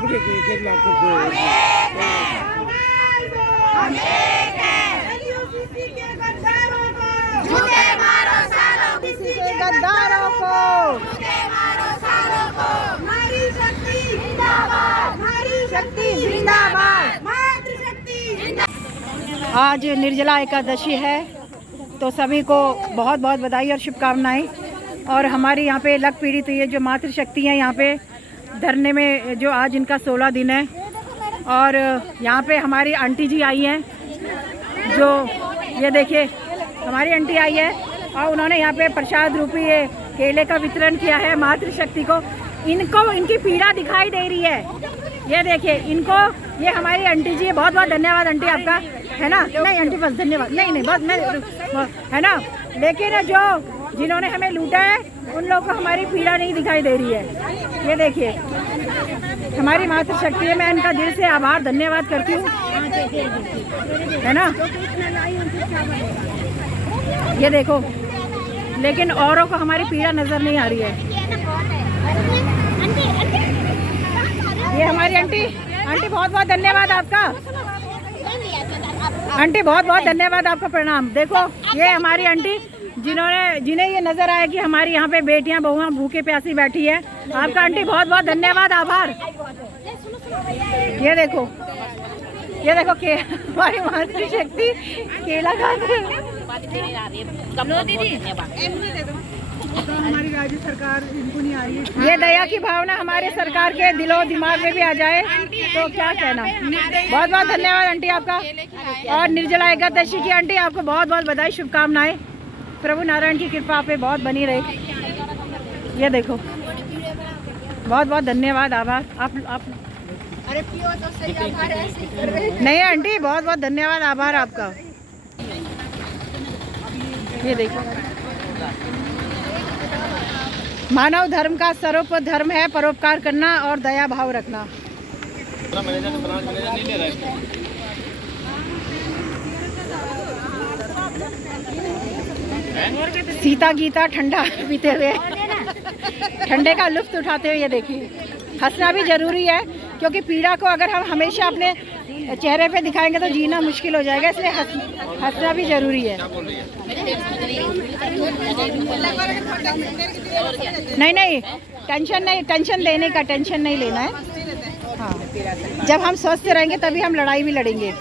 गद्दारों को नारी शक्ति जिंदाबाद, नारी शक्ति जिंदाबाद, मातृशक्ति जिंदाबाद। आज निर्जला एकादशी है तो सभी को बहुत बहुत बधाई और शुभकामनाएं। और हमारी यहाँ पे लक पीड़ित ये जो मातृशक्ति है यहाँ पे धरने में जो आज इनका 16 दिन है। और यहाँ पे हमारी आंटी जी आई हैं, जो ये देखिए हमारी आंटी आई है और उन्होंने यहाँ पे प्रसाद रूपी ये केले का वितरण किया है मातृशक्ति को। इनको इनकी पीड़ा दिखाई दे रही है, ये देखिए इनको। ये हमारी आंटी जी, बहुत बहुत धन्यवाद आंटी आपका, है ना। नहीं आंटी बस धन्यवाद, नहीं नहीं बस मैं, है ना। लेकिन जो जिन्होंने हमें लूटा है उन लोगों को हमारी पीड़ा नहीं दिखाई दे रही है। ये देखिए हमारी मातृशक्ति है, मैं इनका दिल से आभार धन्यवाद करती हूँ, है ना। ये देखो, लेकिन औरों को हमारी पीड़ा नजर नहीं आ रही है। ये हमारी आंटी, आंटी बहुत बहुत धन्यवाद आपका, आंटी बहुत बहुत धन्यवाद आपका, प्रणाम। देखो ये हमारी आंटी जिन्हें ये नजर आया कि हमारी यहाँ पे बेटियां बहुआं भूखे प्यासी बैठी है। आपका आंटी बहुत बहुत धन्यवाद, आभार। ये देखो के हमारी मातृशक्ति केला खाते। हमारी राज्य सरकार इनको नहीं आ रही है। ये दया की भावना हमारे सरकार के दिलो दिमाग में भी आ जाए तो क्या कहना। बहुत बहुत धन्यवाद आंटी आपका। और निर्जला एकादशी की आंटी आपको बहुत बहुत बधाई शुभकामनाएं। प्रभु नारायण की कृपा पे बहुत बनी रहे। ये देखो बहुत बहुत धन्यवाद, आभार। आप अरे पियो तो सही, आभार ऐसे ही कर रहे हैं। नहीं आंटी बहुत बहुत धन्यवाद, आभार आपका। ये देखो मानव धर्म का सर्वोच्च धर्म है परोपकार करना और दया भाव रखना। सीता गीता ठंडा पीते हुए, ठंडे का लुत्फ उठाते हुए। ये देखिए हंसना भी जरूरी है, क्योंकि पीड़ा को अगर हम हमेशा अपने चेहरे पे दिखाएंगे तो जीना मुश्किल हो जाएगा, इसलिए हंसना भी जरूरी है। नहीं टेंशन देने का टेंशन नहीं लेना है। हाँ, जब हम स्वस्थ रहेंगे तभी हम लड़ाई भी लड़ेंगे।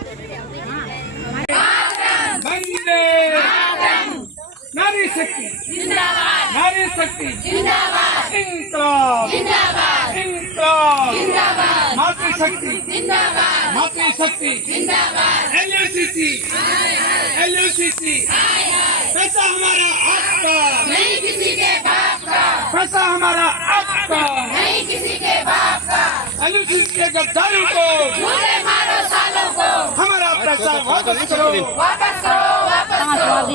नारी शक्ति जिंदाबाद, नारी शक्ति जिंदाबाद, इंकलाब जिंदाबाद, इंकलाब जिंदाबाद, मातृशक्ति जिंदाबाद, मातृशक्ति जिंदाबाद, एलयूसीसी पैसा हमारा आपका, नहीं किसी के बाप का, पैसा हमारा आपका, नहीं किसी के बाप का, एलयूसीसी के गद्दारों को झूठे मारो सालों को, हमारा पैसा वापस करो, वापस करो,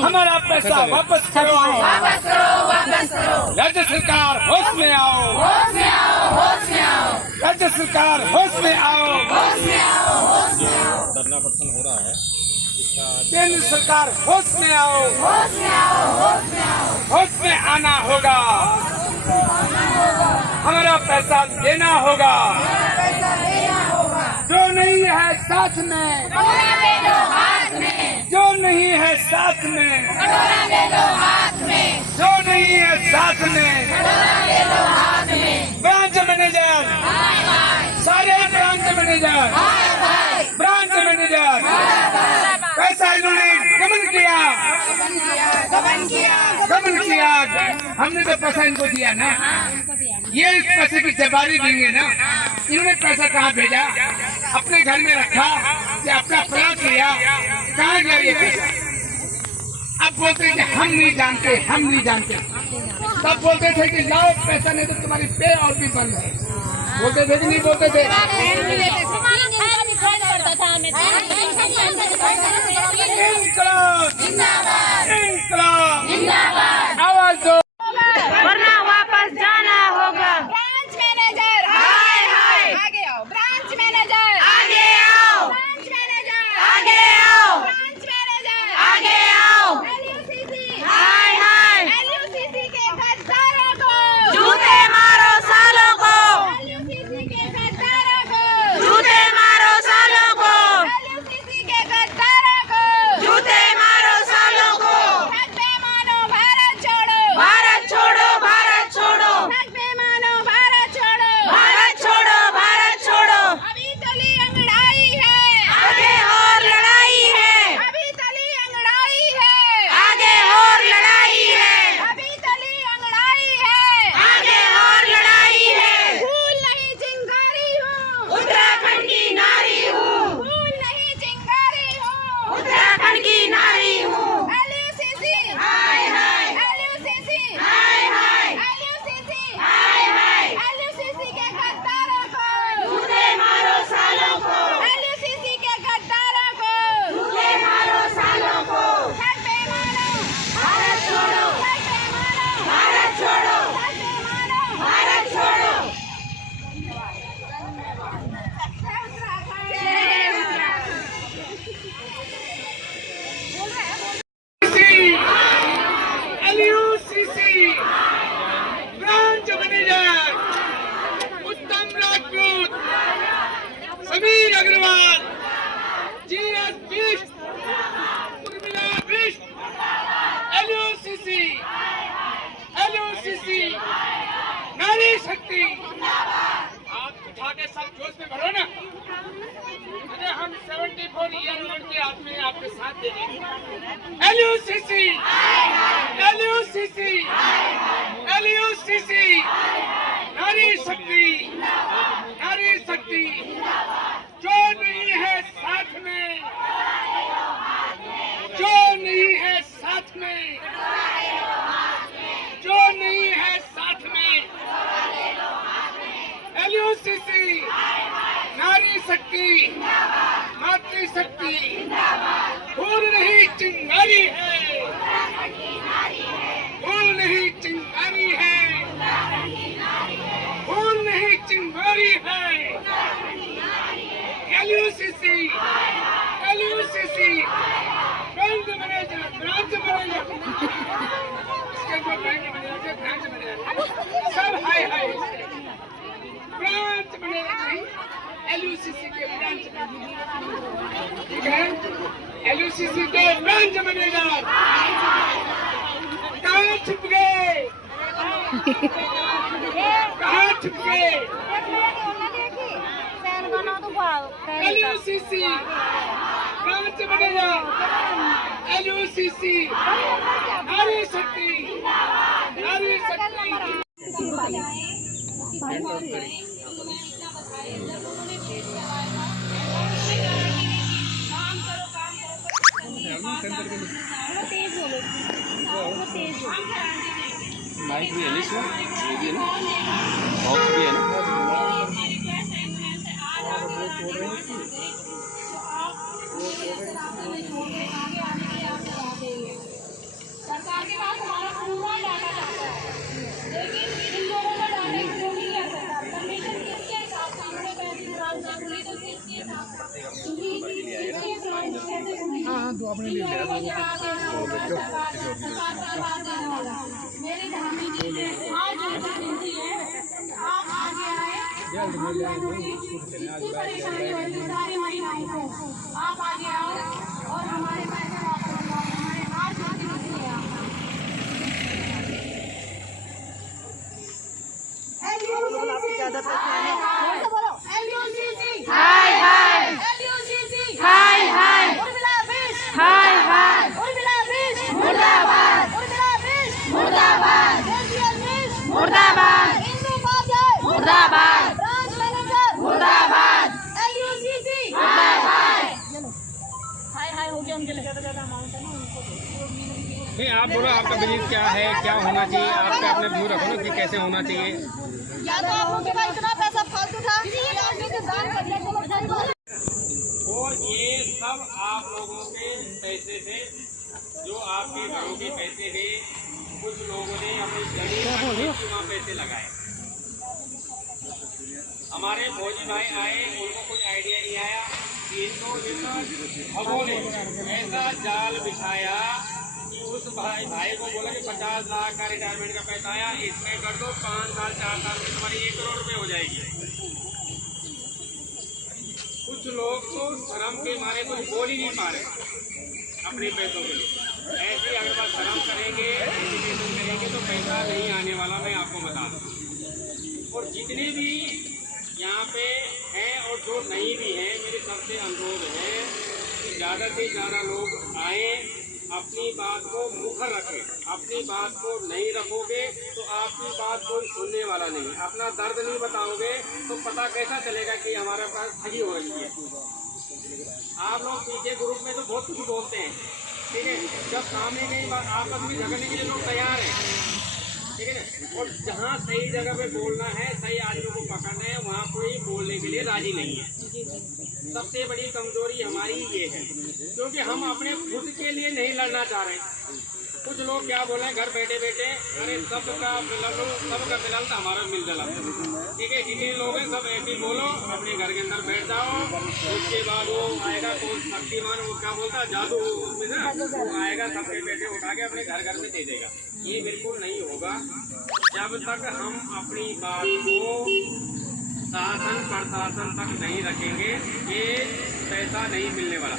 हमारा पैसा वापस करो, वापस करो, वापस करो। राज्य सरकार होश में आओ, होश में आओ, होश में आओ। राज्य सरकार होश में आओ, होश में आओ, होश में आओ। धरना प्रदर्शन हो रहा है, केंद्र सरकार होश में आओ, होश में आओ, होश में आओ। होश में आना होगा, हमारा पैसा देना होगा, जो नहीं है साथ में, जो नहीं है साथ में, जो नहीं है साथ में, ब्रांच मैनेजर, सारे ब्रांच मैनेजर, कैसा इन्होंने गमन किया, हमने तो पैसा इनको दिया ना, ये इस पैसे की जवाबदारी देंगे ना। इन्होंने पैसा कहाँ भेजा, अपने घर में रखा या अपना प्लाट लिया, कहाँ गया ये पैसा। अब बोलते कि हम नहीं जानते, तब बोलते थे कि लाओ पैसा, नहीं तो तुम्हारी पे और भी बंद है। बोलते थे कि नहीं बोलते थे। इंकलाब आवाज दो, वरना वापस जाना होगा। ब्रांच मैनेजर हाय हाय, आगे आओ। ब्रांच मैनेजर आगे आओ, ब्रांच मैनेजर आगे आओ, ब्रांच मैनेजर आगे आओ। एलयूसीसी हाय हाय, एलयूसीसी के गद्दारों को झूठे मारो सालों को, एलयूसीसी के गद्दारों को साथ देंगे। LUCC, LUCC, LUCC, नारी शक्ति, नारी शक्ति। जो नहीं है साथ में, जो नहीं है साथ में, जो नहीं है साथ में, LUCC, नारी शक्ति, मातृशक्ति, फूल नहीं चिंगारी है, फूल नहीं चिंगारी है, फूल नहीं चिंगारी है। LUCC, LUCC, branch manager, branch manager, इसके जो बैंक मैनेजर, ब्रांच मैनेजर, सब हाय हाय ब्रांच मैनेजर, LUCC के ब्रांच मैनेजर, ठीक है? LUCC के ब्रांच मैनेजर कहाँ छुप गए? कहाँ छुप गए? LUCC ब्रांच मैनेजर, LUCC नारी शक्ति, नारी शक्ति। माइक भी है ना इसमें, ये भी है ना, बॉक्स भी है ना। सरकार के पास हमारा पूरा डाटा जाता है, लेकिन इन लोगों का डाटा क्यों नहीं है सरकार? परमिशन किसके साथ सामने पैसे ब्रांच खुली तो किसके साथ? क्योंकि किसके ब्रांच कैसे खुली? हाँ तो आपने ले लिया सरकार वाला। मेरी धामी जी ने आज जो विनती है, आप आगे आए, इतनी परेशानी होती है सारी महिलाओं को, आप आगे आओ और हमारे पैसे वापस करवाओ, हमारे हाथ जोड़ के रखिए आप। LUCC, हाय हाय, LUCC, हाय हाय, उर्मिला बिष्ट, हाय हाय, उर्मिला बिष्ट, मुर्दाबाद, उर्मिला बिष्ट, मुर्दाबाद, केसीएल बिष्ट, मुर्दाबाद, इंदु उपाध्याय, मुर्दाबाद, ब्रांच मैनेजर, मुर्दाबाद, LUCC, मुर्दाबाद। हाय हाय हो गया उनके लिए ज्यादा अमाउंट है ना उनको। नहीं, आप बोलो आपका बिलीव क्या है, क्या होना चाहिए, आपका अपने व्यू रखो ना कि कैसे होना चाहिए। या तो आप लोगों के पास इतना पैसा फालतू था, या आपने तो दान कर दिया, और ये सब आप लोगों के पैसे थे, जो आपके घरों के पैसे थे। कुछ लोगों ने अपनी जमीन वहाँ पैसे लगाए। हमारे फौजी भाई आए, उनको कुछ आइडिया नहीं आया कि इनको ने ऐसा जाल बिछाया कि उस भाई को बोला कि 50 लाख का रिटायरमेंट का पैसा आया, इसमें कर दो, 5 साल 4 साल में तुम्हारी 1 करोड़ रुपये हो जाएगी। कुछ लोग तो शर्म के मारे कुछ बोल ही नहीं पा रहे अपने पैसों के लिए। ऐसे अगर बात शर्म करेंगे, एजुकेशन करेंगे तो पैसा नहीं आने वाला, मैं आपको बता दूँ। और जितने भी यहाँ पे हैं और जो नहीं भी हैं, मेरे सबसे अनुरोध है कि ज़्यादा से ज़्यादा लोग आए, अपनी बात को मुखर रखें। अपनी बात को नहीं रखोगे तो आपकी बात कोई सुनने वाला नहीं। अपना दर्द नहीं बताओगे तो पता कैसा चलेगा कि हमारे पास ठगी हो रही है। आप लोग पीछे ग्रुप में तो बहुत कुछ बोलते हैं, ठीक है, जब सामने कहीं बात आपस में झगड़ने के लिए लोग तैयार हैं, ठीक है ना। और जहाँ सही जगह पे बोलना है, सही आदमी को पकड़ना है, वहाँ कोई बोलने के लिए राजी नहीं है। सबसे बड़ी कमजोरी हमारी ये है, क्योंकि हम अपने खुद के लिए नहीं लड़ना चाह रहे। कुछ लोग क्या बोल रहे हैं घर बैठे बैठे, अरे सबका मिला लो, सबका मिला तो हमारा मिल जला, ठीक है। जितने लोग हैं सब ऐसे ही बोलो, अपने घर के अंदर बैठ जाओ। उसके बाद वो आएगा कौन शक्तिमान, वो क्या बोलता है जादू उसमें ना, वो आएगा सबके पैसे उठा के अपने घर घर में दे देगा। ये बिल्कुल नहीं होगा जब तक हम अपनी बात को शासन प्रशासन तक नहीं रखेंगे, ये पैसा नहीं मिलने वाला।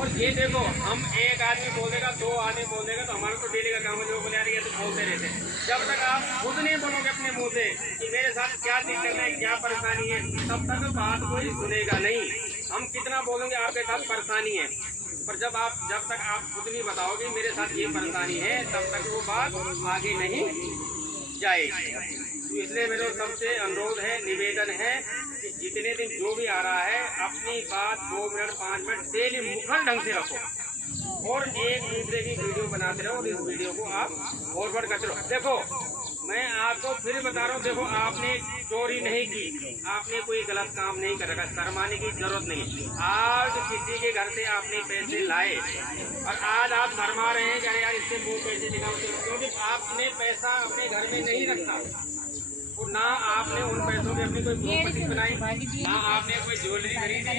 और ये देखो, हम एक आदमी बोल देगा, 2 आदमी बोल देगा तो हमारा तो डेली का काम है, जो बोले यार ये तो बोलते रहते। जब तक आप खुद नहीं बोलोगे अपने मुंह से कि मेरे साथ क्या दिक्कत है, क्या परेशानी है, तब तक बात कोई सुनेगा नहीं। हम कितना बोलेंगे आपके साथ परेशानी है, पर जब तक आप खुद नहीं बताओगे मेरे साथ ये परेशानी है, तब तक वो बात आगे नहीं जाएगी। तो इसलिए मेरा सबसे अनुरोध है, निवेदन है कि जितने दिन जो भी आ रहा है अपनी बात 2 मिनट 5 मिनट डेली मुखर ढंग से रखो और एक दूसरे की वीडियो बनाते रहो और इस वीडियो को आप फॉरवर्ड करते रहो। देखो मैं आपको फिर बता रहा हूँ, देखो आपने चोरी नहीं की, आपने कोई गलत काम नहीं कर रखा, शर्माने की जरूरत नहीं। आज किसी के घर से आपने पैसे लाए और आज आप शर्मा रहे हैं कि अरे यार इससे वो पैसे निकाल, क्योंकि आपने पैसा अपने घर में नहीं रखा और ना आपने उन पैसों की अपनी कोई प्रॉपर्टी बनाई, ना आपने कोई ज्वेलरी खरीदी।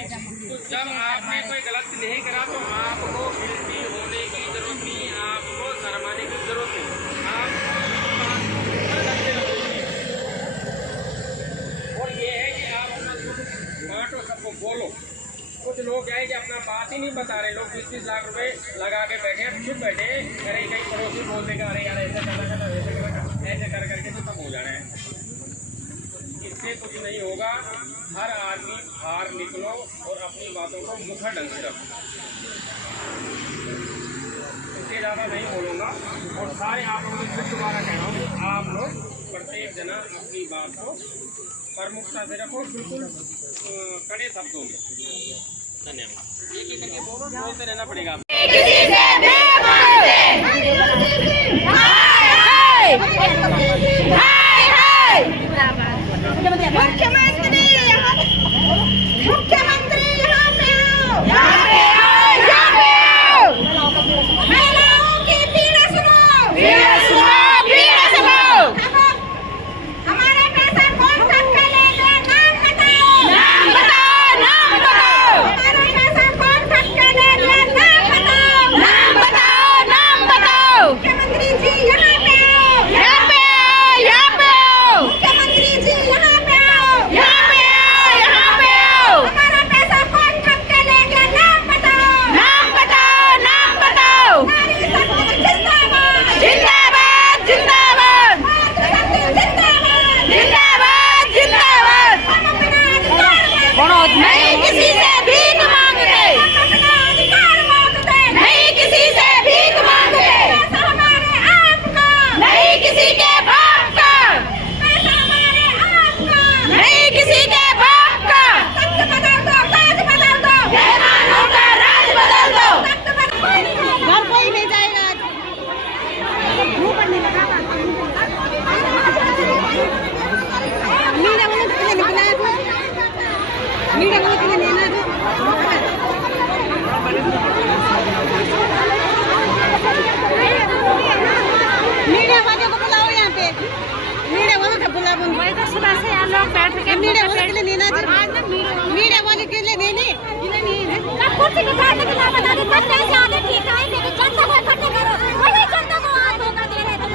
तो जब आपने कोई गलत नहीं करा तो आपको गिल्टी होने की जरूरत नहीं, आपको शर्माने की जरूरत नहीं। और ये है कि आप अपना बांटो, सबको बोलो। कुछ लोग क्या है कि अपना बात ही नहीं बता रहे, लोग 20-20 लाख रुपए लगा के बैठे, चुप बैठे, अरे कहीं पड़ोसी बोल देगा अरे यार ऐसे ऐसे कर करके तो सब हो जाना है। इससे कुछ नहीं होगा। हर आदमी बाहर निकलो और अपनी बातों को मुखर ढंग से रखो। इससे ज़्यादा नहीं बोलूँगा और सारे आप लोगों को फिर दोबारा कह रहा हूँ कि आप लोग प्रत्येक जना अपनी बात को प्रमुखता से रखो, बिल्कुल कड़े शब्दों में। धन्यवाद। एक एक करके बोलते रहना पड़ेगा। मुख्यमंत्री यहाँ पे आओ, यहाँ पे आओ। महिलाओं की पीड़ा सुनो, पीड़ा सुनो। हमारा पैसा कौन खर्च कर लेगा? नाम बताओ, नाम बताओ, नाम बताओ। हमारा पैसा कौन खर्च कर लेगा? नाम बताओ, नाम बताओ, नाम बताओ। मुख्यमंत्री जी यहाँ पे आओ, यहाँ पे आओ, यहाँ पे आओ। मुख्यमंत्री जी यहाँ पे आओ, यहाँ पे आओ, यहाँ पे आओ। हमारा पैसा कौन खर्च कर लेगा? नाम बताओ, नाम बताओ, नाम बताओ। नारी शक्ति जिंदाबाद, जिंदाबाद, जिंदाबाद। जिंदाबाद, जिंदाबाद, जिंदाबाद। नहीं किसी से भीख मांगते, नहीं किसी से भीख मांगते। पैसा हमारे आपका, नहीं किसी के बाप का। पैसा हमारे आपका, नहीं किसी के बाप का। तख्त बदल दो, ताज बदल दो, बेईमानों का राज बदल दो। घर कोई नहीं जाएगा। मुंह पर नहीं लगा। मीडिया वालों के लिए निकला है, मीडिया वालों के लिए लेना है। मीडिया वालों को बुलाओ यहाँ पे, मीडिया वालों को बुलाओ। वही तो सुबह से यार लोग बैठ के मीडिया वालों के लिए लेना है, मीडिया वालों के लिए लेने। कब कुर्सी पे बैठ के ना बता दे, कब कैसे आगे ठीक आएंगे? जनता को इकट्ठे करो, वही जनता को हाथ धोखा दे रहे थे।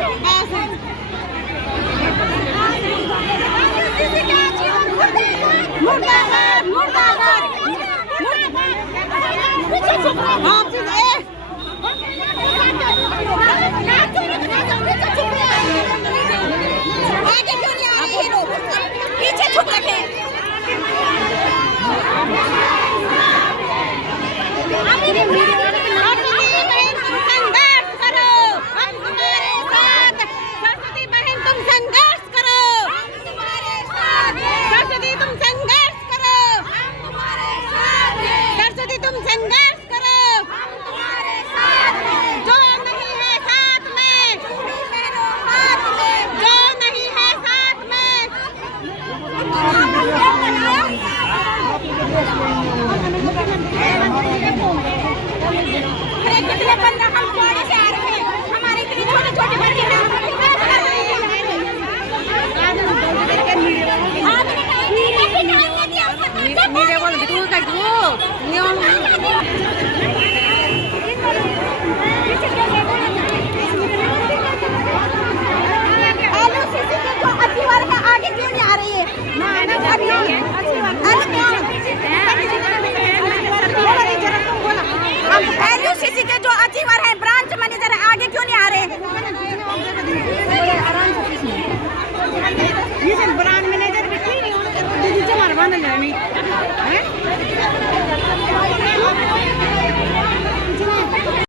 मुर्दाबाद, मुर्दाबाद, आगे क्यों नहीं आ रही है? लोग पीछे छुप रखे। संघर्ष करो, हम तुम्हारे साथ। सरस्वती बहन तुम संघर्ष करो, हम तुम्हारे साथ। सरस्वती तुम संघर्ष करो, हम तुम्हारे साथ। सरस्वती तुम संघर्ष करो, हम तुम्हारे साथ। जो नहीं है साथ में, हाथ में। जो नहीं है साथ में, अरे कितने बंदा हम कोने से आ रहे हैं, हमारे इतने छोटे छोटे बच्चे हैं। मीडिया वाले बिल्कुल कर दो। एलओसीसी के जो अच्छी बात है आगे क्यों नहीं आ रही है? एलओसीसी के जो अचीवर हैं, ब्रांच मैनेजर है, आगे क्यों नहीं आ रहे? ब्रांच मैनेजर भी